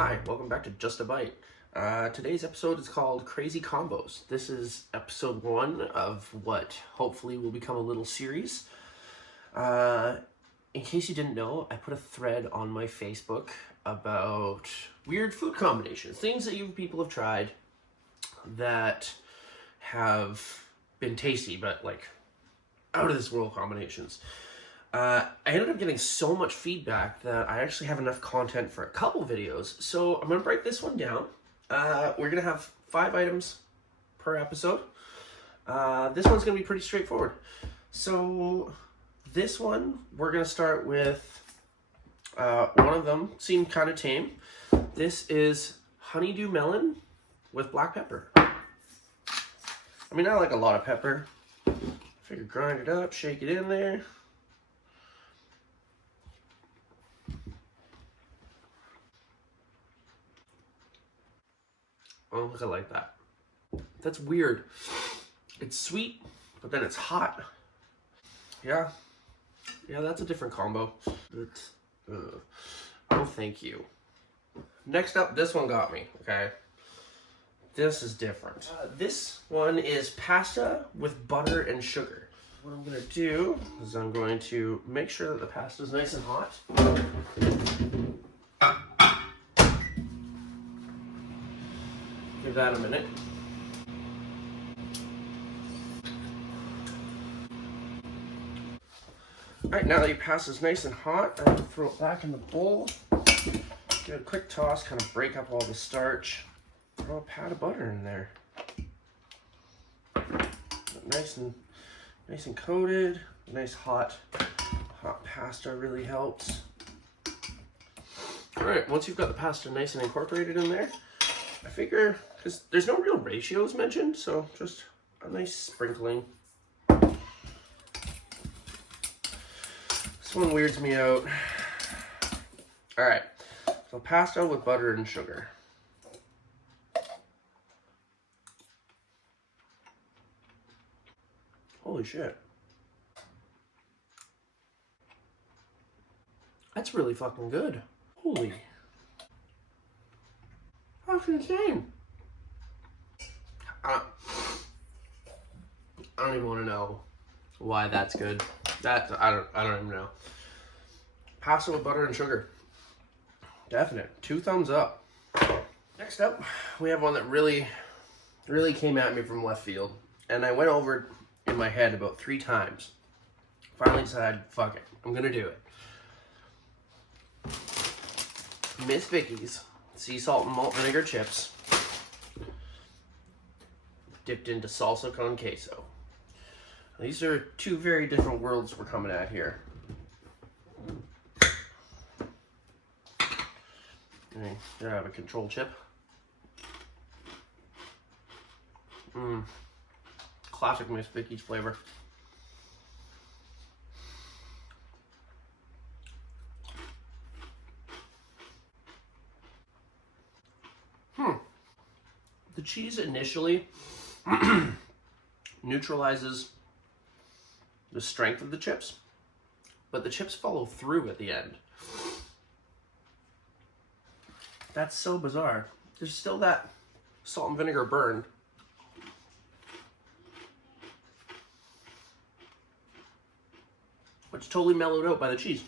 Hi, welcome back to Just a Bite. Today's episode is called Crazy Combos. This is episode 1 of what hopefully will become a little series. In case you didn't know, I put a thread on my Facebook about weird food combinations, things that you people have tried that have been tasty, but like out of this world combinations. I ended up getting so much feedback that I actually have enough content for a couple videos. So I'm going to break this one down. We're going to have 5 items per episode. This one's going to be pretty straightforward. So this one, we're going to start with one of them. Seemed kind of tame. This is honeydew melon with black pepper. I mean, I like a lot of pepper. Figure grind it up, shake it in there. Oh, look, I like that. That's weird. It's sweet, but then it's hot. Yeah, that's a different combo. Oh, thank you. Next up, this one got me, okay? This is different. This one is pasta with butter and sugar. What I'm gonna do is I'm going to make sure that the pasta is nice and hot. Give that a minute. Alright, now that your pasta is nice and hot, I'm going to throw it back in the bowl. Give it a quick toss, kind of break up all the starch. Throw a pat of butter in there. Nice and coated. Nice hot pasta really helps. Alright, once you've got the pasta nice and incorporated in there, I figure, because there's no real ratios mentioned, so just a nice sprinkling. This one weirds me out. Alright, so pasta with butter and sugar. Holy shit. That's really fucking good. Holy. That's insane. I don't even want to know why that's good. I don't even know. Pasta with butter and sugar. Definite. 2 thumbs up. Next up, we have one that really came at me from left field. And I went over it in my head about 3 times. Finally decided, fuck it. I'm gonna do it. Miss Vickie's sea salt and malt vinegar chips dipped into salsa con queso. These are 2 very different worlds we're coming at here. Okay, there I have a control chip. Classic Miss Vickie's flavor. The cheese initially neutralizes the strength of the chips, but the chips follow through at the end. That's so bizarre. There's still that salt and vinegar burn, but it's totally mellowed out by the cheese.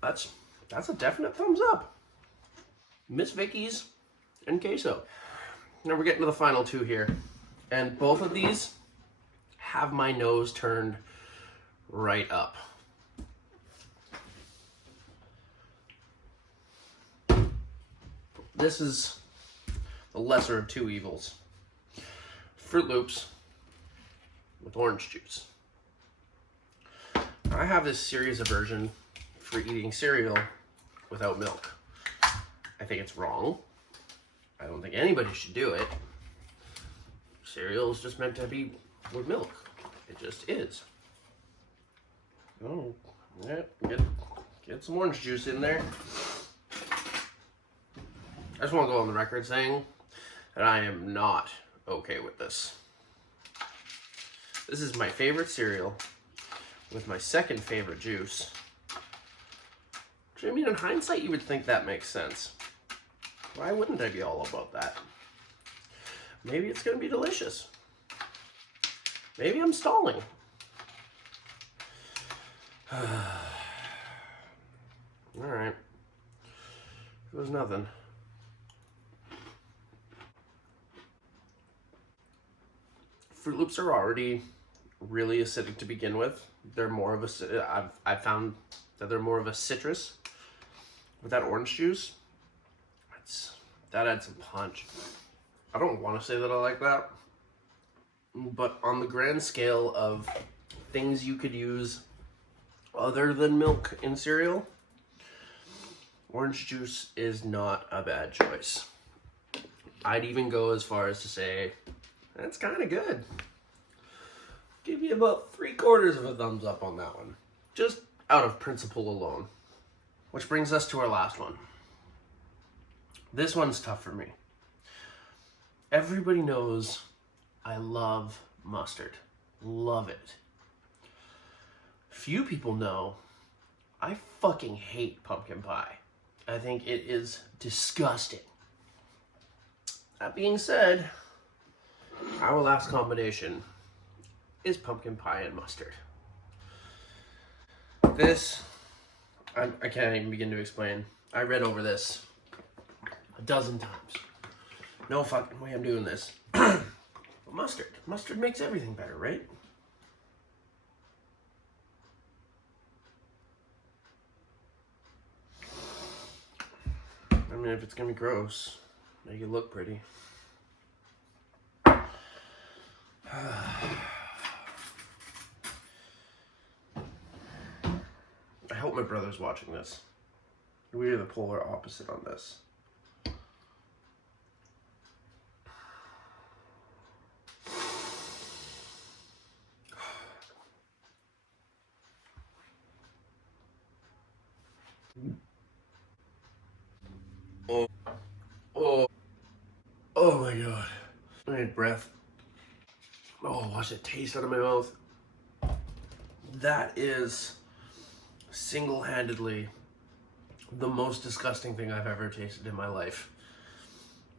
That's a definite thumbs up. Miss Vickie's and queso. Now we're getting to the final 2 here. And both of these have my nose turned right up. This is the lesser of 2 evils. Fruit Loops with orange juice. I have this serious aversion for eating cereal without milk. I think it's wrong. I don't think anybody should do it. Cereal is just meant to be with milk. It just is. Oh, yeah, get some orange juice in there. I just want to go on the record saying that I am not okay with this. This is my favorite cereal with my second favorite juice. Which, I mean, in hindsight, you would think that makes sense. Why wouldn't I be all about that? Maybe it's going to be delicious. Maybe I'm stalling. Alright. It was nothing. Fruit Loops are already really acidic to begin with. They're more of a, I've found that they're more of a citrus. With that orange juice, that adds some punch. I don't want to say that I like that, but on the grand scale of things you could use other than milk in cereal, orange juice is not a bad choice. I'd even go as far as to say, that's kind of good. Give you about 3/4 of a thumbs up on that one. Just out of principle alone. Which brings us to our last one. This one's tough for me. Everybody knows I love mustard. Love it. Few people know I fucking hate pumpkin pie. I think it is disgusting. That being said, our last combination is pumpkin pie and mustard. This, I can't even begin to explain. I read over this a dozen times. No fucking way I'm doing this. Mustard. Mustard makes everything better, right? I mean, if it's gonna be gross, make it look pretty. I hope my brother's watching this. We are the polar opposite on this. Oh, oh, oh my god. I need breath. Oh, watch it taste out of my mouth. That is single-handedly the most disgusting thing I've ever tasted in my life.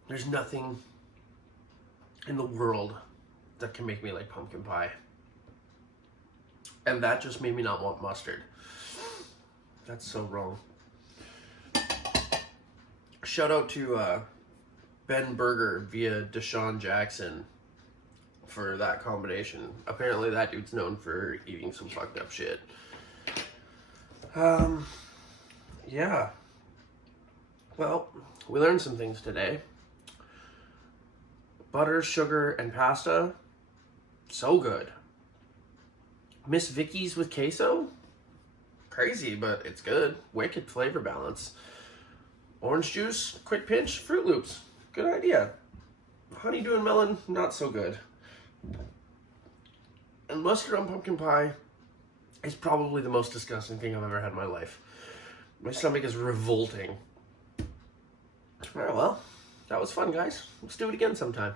There's nothing in the world that can make me like pumpkin pie. And that just made me not want mustard. That's so wrong. Shout out to Ben Berger via Deshaun Jackson for that combination. Apparently that dude's known for eating some fucked up shit. Yeah. Well, we learned some things today. Butter, sugar, and pasta, so good. Miss Vicky's with queso, crazy, but it's good. Wicked flavor balance. Orange juice, quick pinch, Fruit Loops, good idea. Honeydew and melon, not so good. And mustard on pumpkin pie is probably the most disgusting thing I've ever had in my life. My stomach is revolting. Alright, well, that was fun, guys. Let's do it again sometime.